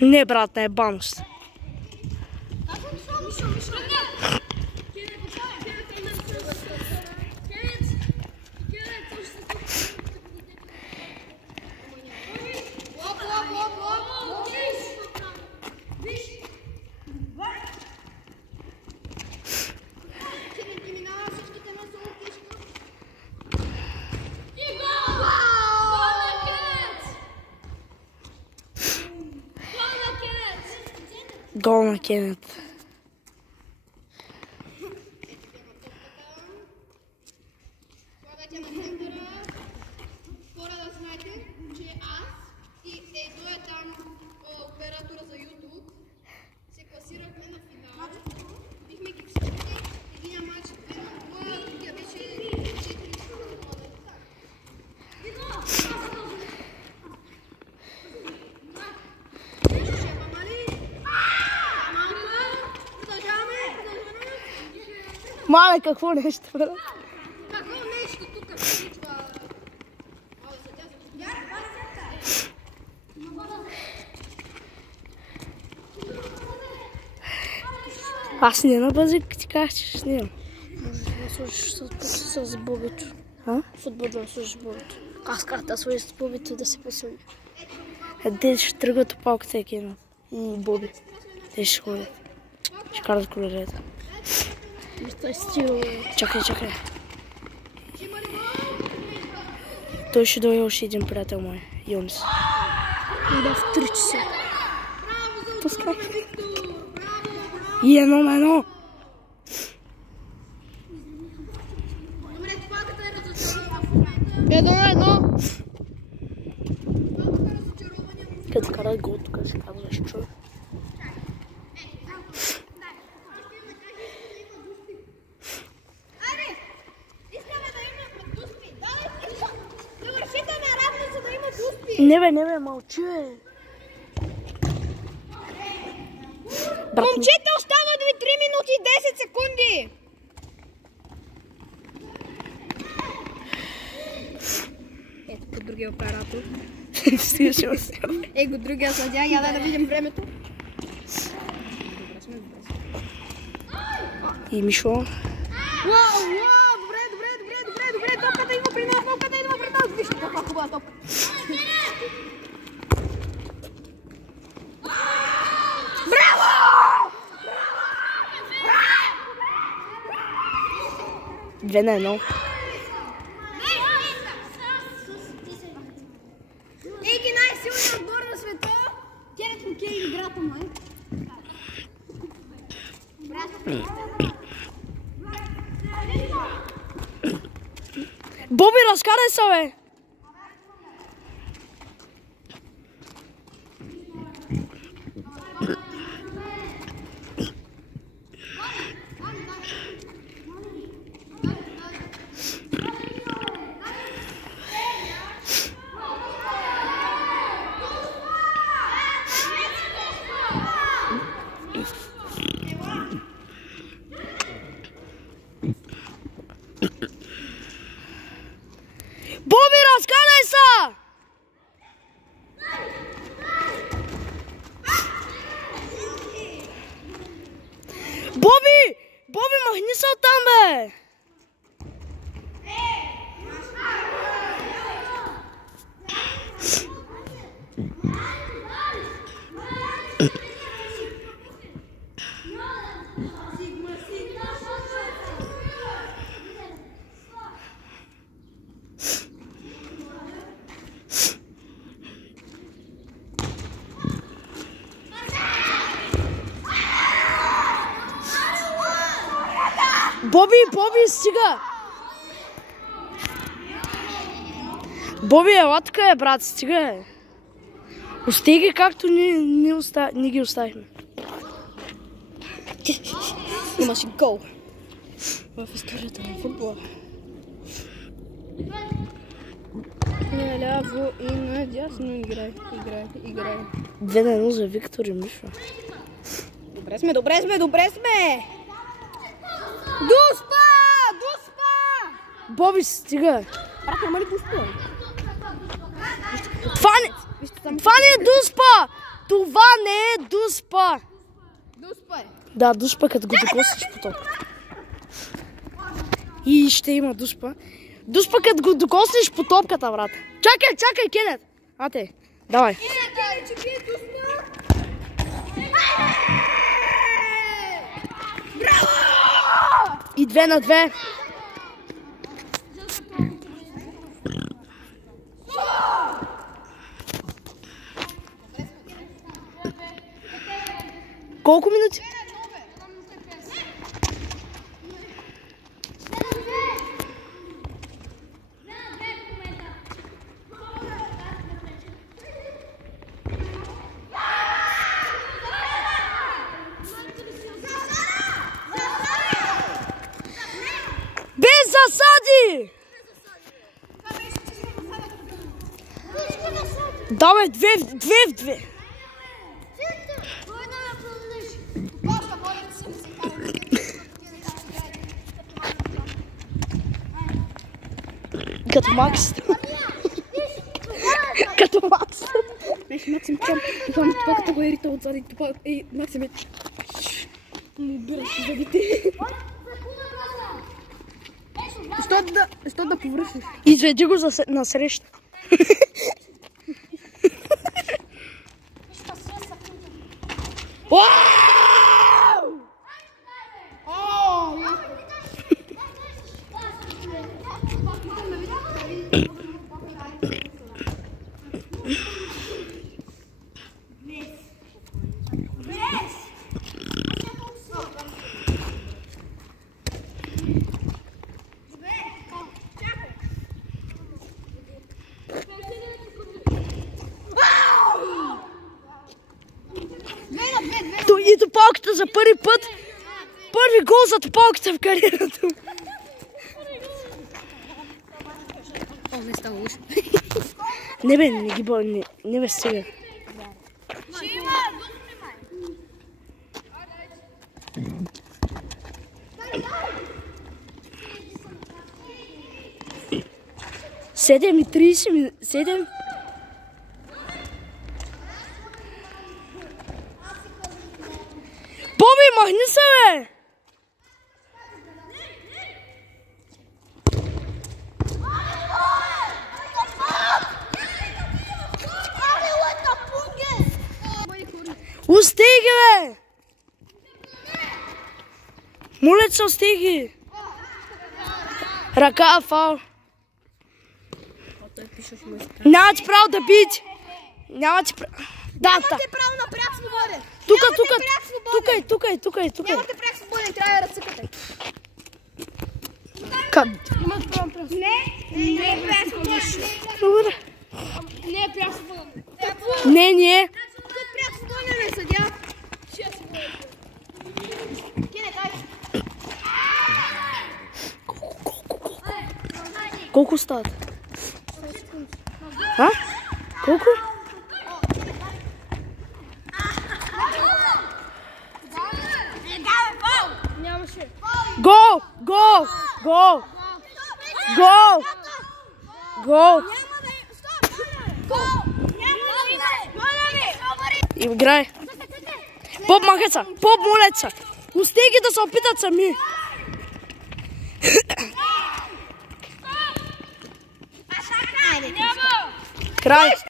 Не, брат, не е баност. Гол на Кенет. Хора да знаете, че аз и Едо е там оператора за YouTube. Се класирахме на финал. Бихме ги всичките. Единия матч 2-0, другия беше 4-0. Мале, какво нещо, брат? Какво нещо тук? Аз не на базик, ти казах, че ще снимам. Може да служиш с Бобито. Футбол да служиш Бобито. Аз казах да служиш с Бобито да се посуди. Те ще тръгват опалката и Кенет. И Боби. Те ще ходят. Ще карат колелета. Чакай. Той ще дойде още един приятел мой, Йонс. Да, в 3 часа. Пускай. И 1-1. Добре, палката е разочарована в момента. 1-1. Палката е разочарована. Като карат гол, тук ще казваш, чуй. Не бе, мълчи, бе. Момчета, остават ви 3 минути и 10 секунди. Ето по другия оператор. Его другия съдия, я да видим времето. И Мишо. Уау, добре. Топката идва при нас. Вижте каква хубава топка. Браво! 2-1. 11-силният отбор на света. Кенет Хокей играта май. Боби, разкарай се, бе! Боби, разкарай се! Боби, махни се оттам, бе! Боби, стига! Боби, ела тук е, брат, стига е. Остай ги както ни ги оставихме. Имаше гол в историята на футбола. Наляво и надясно играй. 2-1 за Виктор и Миша. Добре сме! Дуспа! Боби, стига! Брат, няма ли дуспа? Това не е Дуспа! Това не е дуспа. Дуспа е. Да, дуспа, като го докоснеш по топ. И ще има дуспа. Дуспа, като го докоснеш по топката, брат. Чакай, Кенет. Ате, давай. Кенет, че е дуспа. Браво! И 2 на 2. Колко минути? Без засади! Давай, 2 в 2. Като Макс. Като Макс. Беше Максим там, това като го ерита отзади, това Максим е... му бираш зъбите. Що да повръщаш? Изведи го на среща. И топалката за първи път. Първи гол за топалката в кариерата. О, не става лошо. Не бе, не ги бъл, не бе сега. Ще има, Седем и 30, 7. Боби, махни се, бе! Устиги, бе! Молят се, устиги! Ръка, фаул. Няма ти право да бити. Няма ти право. Да, Нямате право на пряк свободен. Тук. Нямате пряк свободен, трябва да ръцъкате. Имат право прямо. Не е пряк свободен. Добре. Не е прямо свободен. Не. Тук пряк свободен е съдя. Ще е свободен. Кенет, дай. Колко стават? А? Колко? Нямаше. Гол! Играй. Поп махеца, поп молеца. Устиги да се опитат сами. Край.